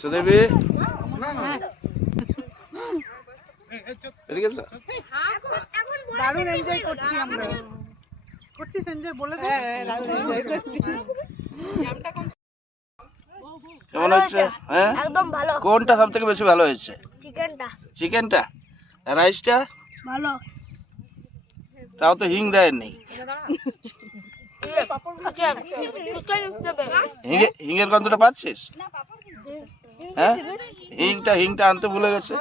সুদেবী এদিকে এসো। দারুণ এনজয় করছি আমরা। করছিস এনজয়? বলে দে। দারুণ এনজয় করছি। কেমন হচ্ছে? হ্যাঁ একদম ভালো। কোনটা সব থেকে বেশি ভালো হয়েছে? চিকেনটা চিকেনটা? রাইসটা? ভালো। তাও তো হিং দেয়নি। হিঙের গন্ধটা পাচ্ছিস? হ্যাঁ হিংটা আনতে ভুলে গেছে।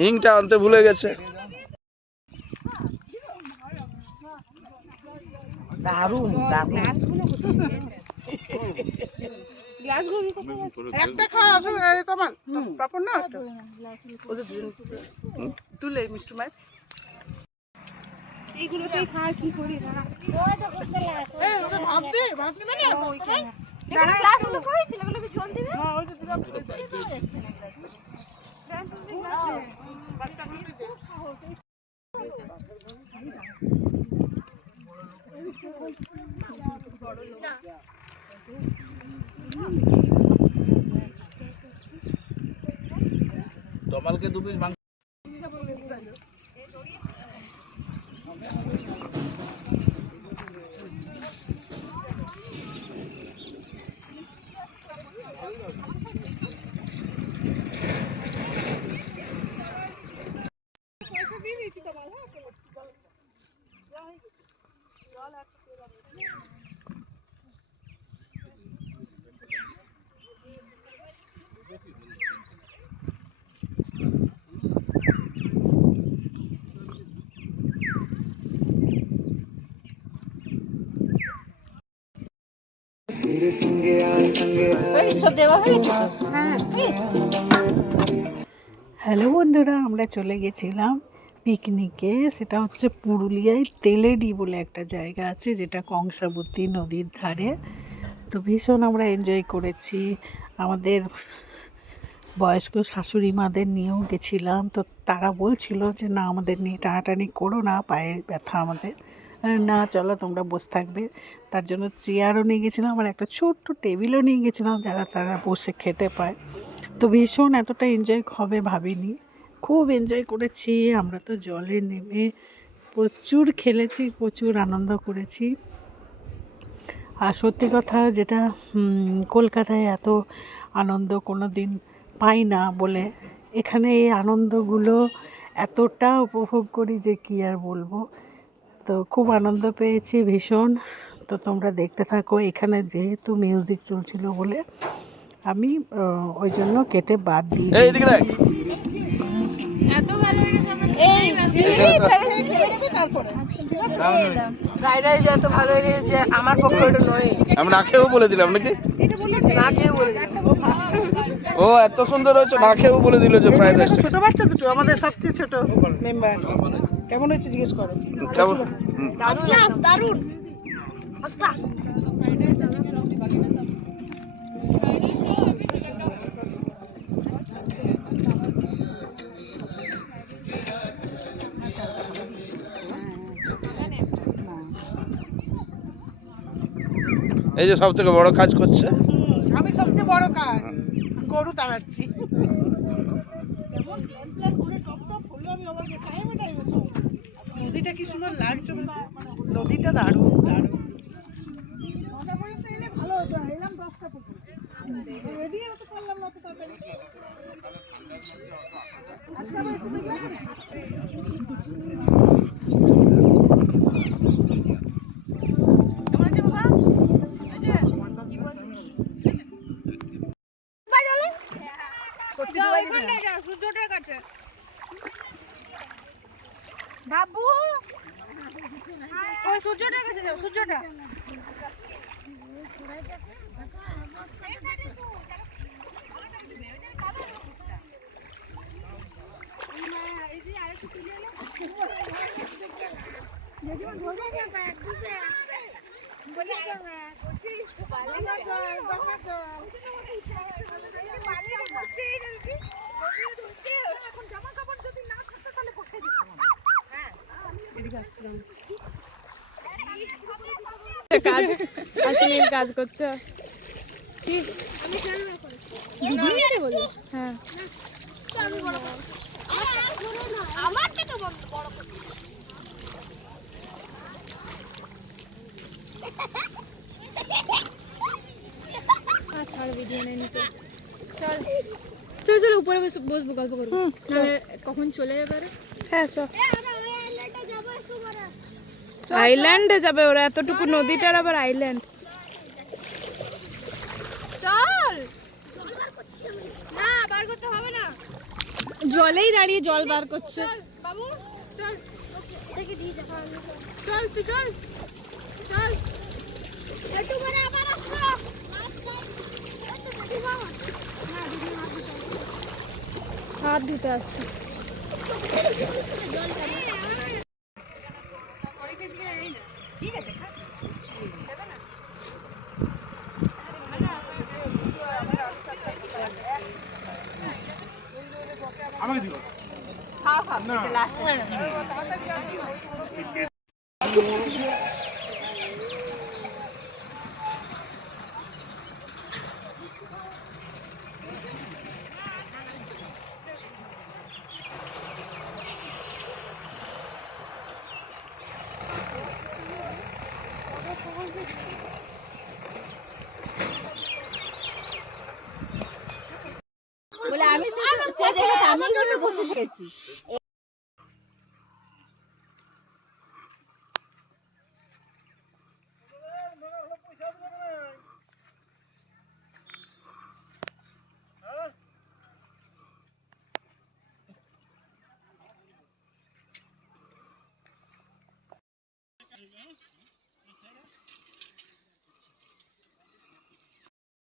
হিংটা আনতে ভুলে গেছে। দারুণ দারুণ। একটা খাওয়া আসলে তোমার পাপড় না তুলে মিষ্টি মাছ এইগুলোতেই খাওয়া কি করি না। ওটা ভাত দে, ভাত নেবে না? গ্লাসগুলো কই ছিল? এগুলো কি জল দিবে? হ্যাঁ ওইটা দিলাম। তমালকে 2 পিস মাংস। পয়সা দিয়ে দিয়েছি তোমার। হ্যালো বন্ধুরা, আমরা চলে গেছিলাম পিকনিকে। সেটা হচ্ছে পুরুলিয়ায় তেলেডি বলে একটা জায়গা আছে, যেটা কংসাবতী নদীর ধারে। তো ভীষণ আমরা এনজয় করেছি। আমাদের বয়স্ক শাশুড়ি মাদের নিয়েও গেছিলাম। তো তারা বলছিল যে না আমাদের নিয়ে টানাটানি করো না, পায়ে ব্যথা আমাদের। না চলো তোমরা বসে থাকবে। তার জন্য চেয়ারও নিয়ে গেছিলাম, আর একটা ছোট্ট টেবিলও নিয়ে গেছিলাম যারা তারা বসে খেতে পায়। তো ভীষণ এতটা এনজয় হবে ভাবিনি, খুব এনজয় করেছি আমরা। তো জলে নেমে প্রচুর খেলেছি, প্রচুর আনন্দ করেছি। আর সত্যি কথা যেটা, কলকাতায় এত আনন্দ কোনো দিন পাই না বলে এখানে এই আনন্দগুলো এতটা উপভোগ করি যে কী আর বলবো। তো খুব আনন্দ পেয়েছি ভীষণ। তো তোমরা দেখতে থাকো। এখানে যেহেতু মিউজিক চলছিল বলে আমি ওই জন্য কেটে বাদ দিই। এত ভালো লেগেছে আমার। ফ্রাইড রাইস এত ভালো লেগেছে আমার পক্ষে ওটা নয়। আমি না খেয়েও বলে দিলাম নাকি? না খেয়ে বললাম। ও এত সুন্দর হয়েছে, না খেয়েও বলে দিল যে ফ্রাইড রাইস। ছোট বাচ্চা দুটো, আমাদের সবচেয়ে ছোট মেম্বার। কেমন হয়েছে জিজ্ঞেস করো। কেমন? দারুণ ফার্স্ট ক্লাস। এই যে সব থেকে বড় কাজ করছে। আমি সবচেয়ে বড় কাজ গরু তাড়াচ্ছি। নদীটা কি সুন্দর লাগছে, নদীটা দারুণ দারুণ। ভালো হতো, এলাম 10টা পর্যন্ত রেডি হতে পারলাম না তো তাড়াতাড়ি। বাবু ওই সূর্যটার কাছে যাও, সূর্যটা। কাজ আসলে কাজ করছো কি হ্যাঁ আমার থেকে বড় আচ্ছা আর ভিডিও নেই নিতে চল চল চল উপরে বসবো গল্প করবো নাহলে কখন চলে যাবে হ্যাঁ চল আইল্যান্ডে যাবে ওরা এতটুকু নদীটার আবার আইল্যান্ড চল না বার করতে হবে না জলেই দাঁড়িয়ে জল বার করছে বাবু চল দেখে দিয়ে যা চল তুই চল চল একটু পরে আবার আসো হাত ধুতে আসছে বলে আমি বসে গেছি